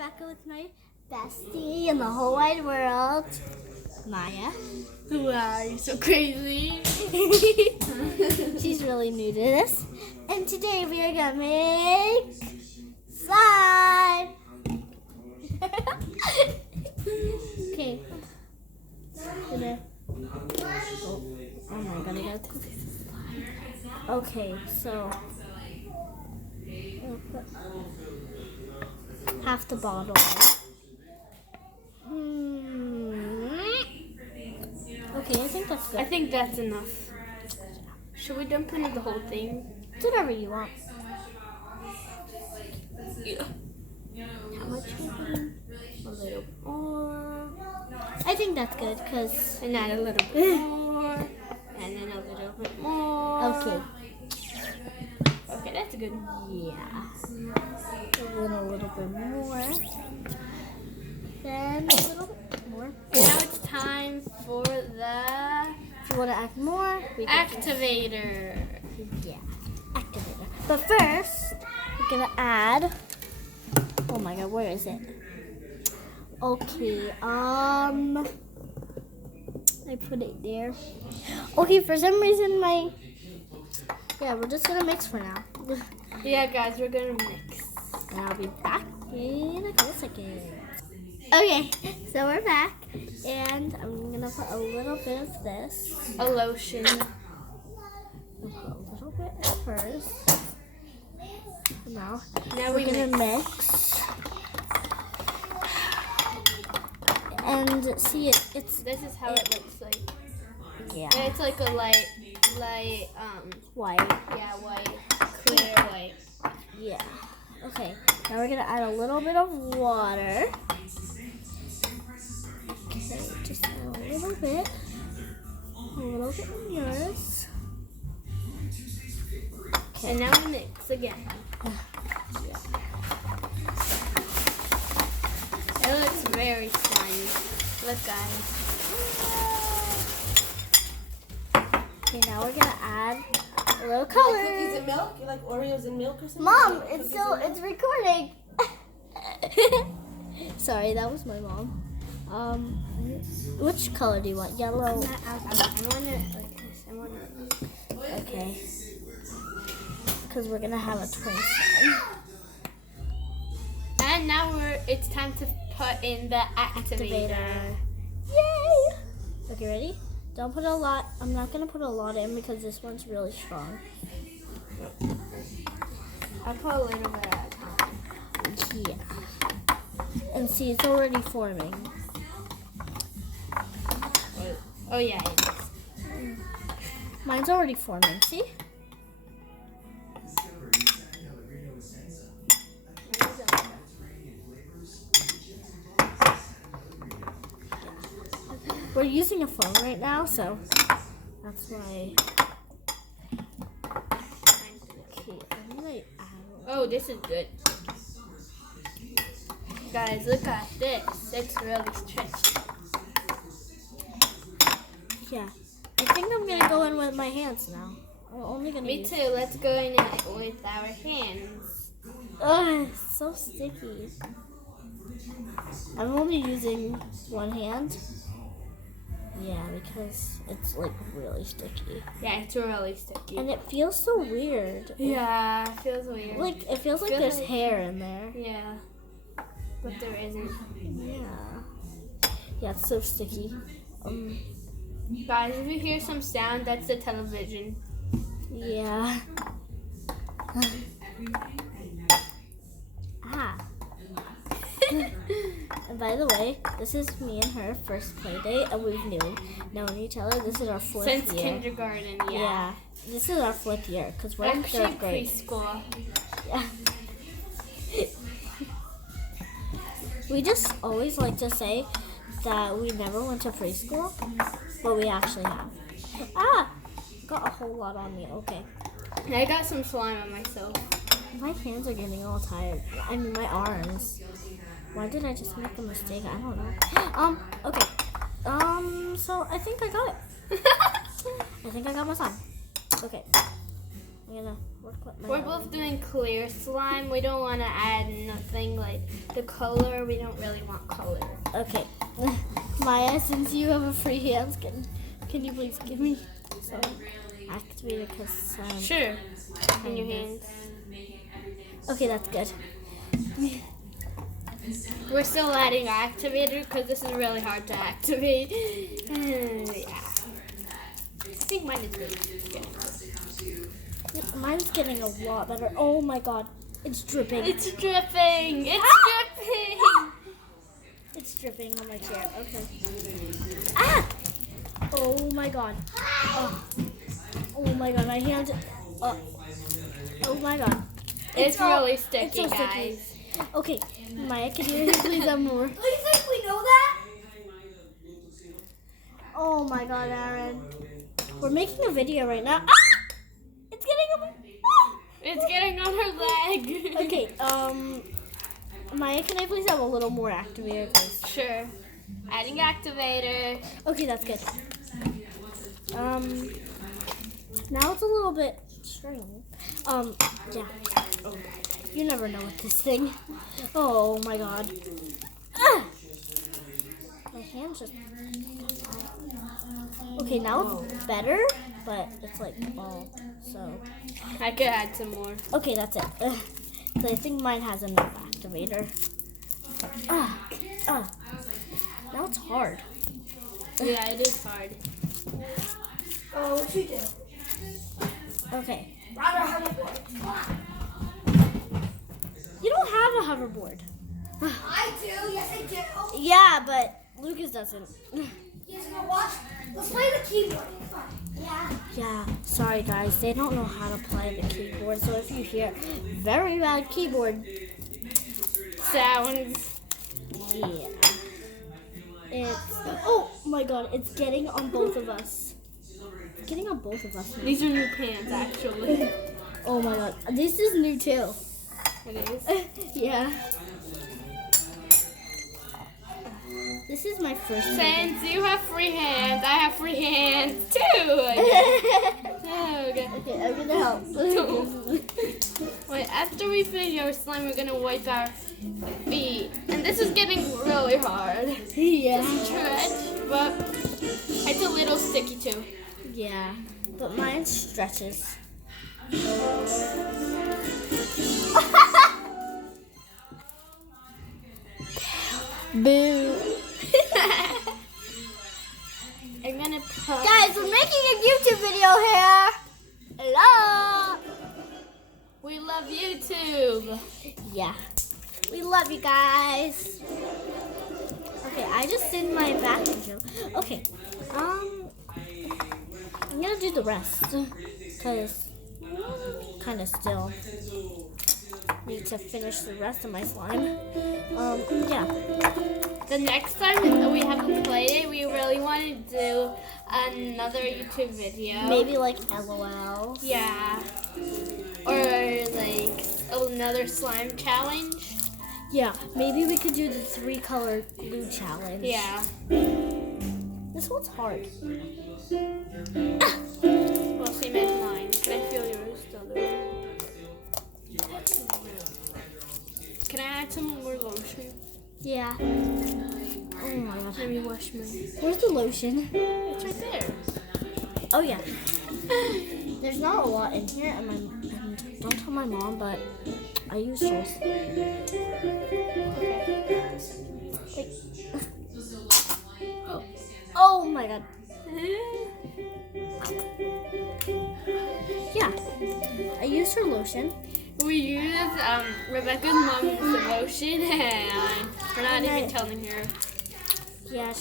Becca with my bestie in the whole wide world, Maya. Wow, you're so crazy. She's really new to this. And today we are going to make slime. Okay. Oh my god, I gotta put this slime. Okay, so half the bottle. Okay, I think that's good. I think that's enough. Should we dump into the whole thing? Do whatever you want. Yeah. How much do you put in? A little more. I think that's good because. And add a little bit more. And then a little bit more. Okay. Okay, that's good. Yeah. Then a little bit more. Then a little bit more. Now it's time for the If you want to add more, we can activator. Yeah, activator. But first, we're gonna add. Oh my god, where is it? Okay, I put it there. Okay, for some reason yeah, we're just gonna mix for now. Yeah, guys, we're gonna mix. And I'll be back in a couple seconds. Okay, so we're back, and I'm gonna put a little bit of this. A lotion. We'll put a little bit at first. Now we're gonna mix. And see it's This is how it looks like. yeah, And it's like a light, white. yeah, white, clear white. Yeah. Okay. Now we're gonna add a little bit of water. Okay, just add a little bit. A little bit in yours. And now we mix again. Yeah. It looks very slimy. Look, guys. Okay, now we're gonna add a little Like color. cookies and milk? You like Oreos and milk or something? Mom, it's recording. Sorry, that was my mom. Which color do you want? Yellow. I want it like this. I want it. Okay. Because we're gonna have a twin slime. And now it's time to put in the activator. Yay! Okay, ready? Don't put a lot. I'm not gonna put a lot in because this one's really strong. I'll put a little bit at a time. Yeah. And see, it's already forming. Oh yeah, it is. Mine's already forming. See? We're using a phone right now, so that's why. Okay, I'm gonna add. Oh, this is good. Guys, look at this. It's really stretchy. Yeah, I think I'm gonna go in with my hands now. I'm only gonna. Me too. Let's go in it with our hands. Ugh, it's so sticky. I'm only using one hand. Yeah, because it's like really sticky. Yeah, it's really sticky. And it feels so weird. Yeah, it feels weird. Like, it feels like Feels there's like- hair in there. Yeah, but there isn't. Yeah. Yeah, it's so sticky. Guys, if you hear some sound, that's the television. Yeah. Ah. And by the way, this is me and her first play date, and we've known each other. This is our fourth Since year. kindergarten, yeah. Yeah. This is our fourth year because we're in Actually, third grade. preschool. Yeah. We just always like to say that we never went to preschool, but we actually have. Ah! Got a whole lot on me. Okay. And I got some slime on myself. My hands are getting all tired. I mean, my arms. Why did I just make a mistake? I don't know. Okay. So I think I got it. I think I got my slime. Okay. I'm gonna work with my We're own. both doing clear slime. We don't want to add nothing like the color. We don't really want color. Okay. Maya, since you have a free hand, can you please give me some activator? Because Sure. In your hands. Okay, that's good. We're still adding activator because this is really hard to activate. Yeah. I think mine is good. Mine's getting a lot better. Oh my god, it's dripping. It's dripping. It's dripping. It's dripping on my chair. Okay. Ah! Oh my god. Oh my god, my hand. Oh my god. It's really sticky, it's so sticky. guys. Okay, Maya, can you please have more? Do you think we know that? Oh my god, Aaron. We're making a video right now. Ah! It's getting over. It's getting on her leg. Okay, Maya, can I please have a little more activator, please? Sure. Adding activator. Okay, that's good. Now it's a little bit stringy. Yeah. You never know with this thing. Oh my god. Ah! My hand's just. Okay, now it's better, but it's like all. So. I could add some more. Okay, that's it. So I think mine has enough activator. Now it's hard. Yeah, it is hard. Oh, what you do? Okay. Rather hoverboard. You don't have a hoverboard. I do. Yes, I do. Yeah, but Lucas doesn't. Yes, now watch. Let's play the keyboard. Yeah. Yeah, sorry guys, they don't know how to play the keyboard, so if you hear very bad keyboard Sounds. yeah. It's oh my god, it's getting on both of us. It's getting on both of us now. These are new pants, actually. Oh my god, this is new too. It is. Yeah. This is my first time. Since you have free hands, I have free hands too. Oh, okay. Okay, I'm gonna help. Wait, after we finish our slime, we're gonna wipe our feet. And this is getting really hard. Yeah. Stretch, but it's a little sticky too. Yeah, but mine stretches. Boo. I'm gonna put. Guys, we're making a YouTube video here. Hello. We love YouTube. Yeah. We love you guys. Okay, I just did my vacuum joke. Okay. I'm gonna do the rest. Cause kinda still need to finish the rest of my slime. Yeah. The next time we have a play day, we really want to do another YouTube video. Maybe like LOL. Yeah. Or like another slime challenge. Yeah, maybe we could do the 3-color glue challenge. Yeah. This one's hard. Well, same as mine. Can I feel yours? The other one? Can I add some more lotion? Yeah. Oh my god. Let me wash my. Where's the lotion? It's right there. Oh yeah. There's not a lot in here, and don't tell my mom, but I used yours. Wait. Oh my god. Yeah. I used her lotion. We used Rebecca's mom's lotion, and we're not even telling her. Yeah, I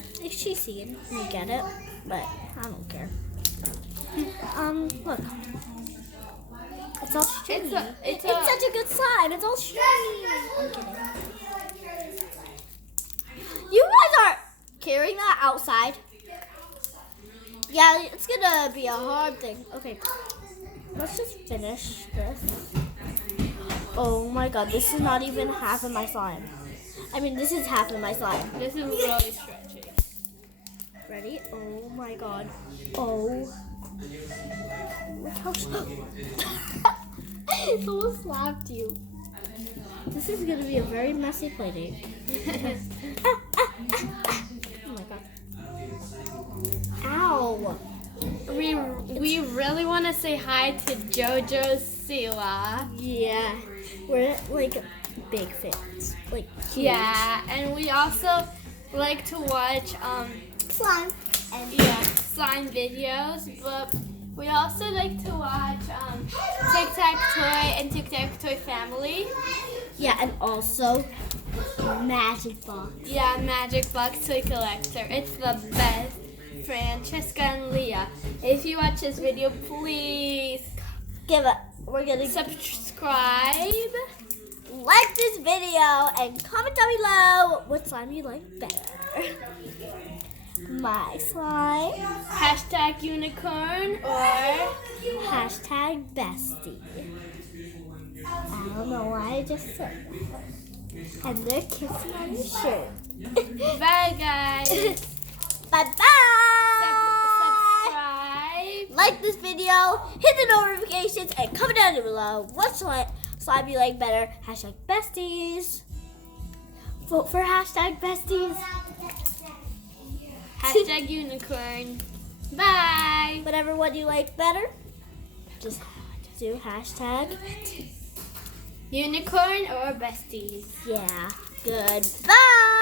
think she's seen me get it, but I don't care. Look. It's all stringy. It's such a good slime. It's all stringy. I'm kidding. You guys are carrying that outside. Yeah, it's gonna be a hard thing. Okay, let's just finish this. Oh my god, this is not even half of my slime. I mean, this is half of my slime. This is really stretchy. Ready? Oh my god. Oh Look how it almost slapped you. This is gonna be a very messy playdate. Oh my god. Ow. We really want to say hi to Jojo Sila. Yeah. We're like big fans. Like huge. Yeah, and we also like to watch Slime. And slime videos, but we also like to watch Tic Tac Toy and Tic Tac Toy Family. yeah, and also Magic Box. Yeah, Magic Box Toy Collector. It's the best. Francesca and Leah. If you watch this video, please We're gonna subscribe. like this video and comment down below what slime you like better. My slime. Hashtag unicorn or Hashtag bestie. I don't know why I just said that. And they're kissing on your shirt. bye guys. Bye-bye. Subscribe. Like this video, hit the notifications, and comment down below what slime you like better. Hashtag besties. Vote for hashtag besties. Hashtag unicorn. Bye. Whatever one you like better, just do hashtag. Unicorn or besties. Yeah. Goodbye.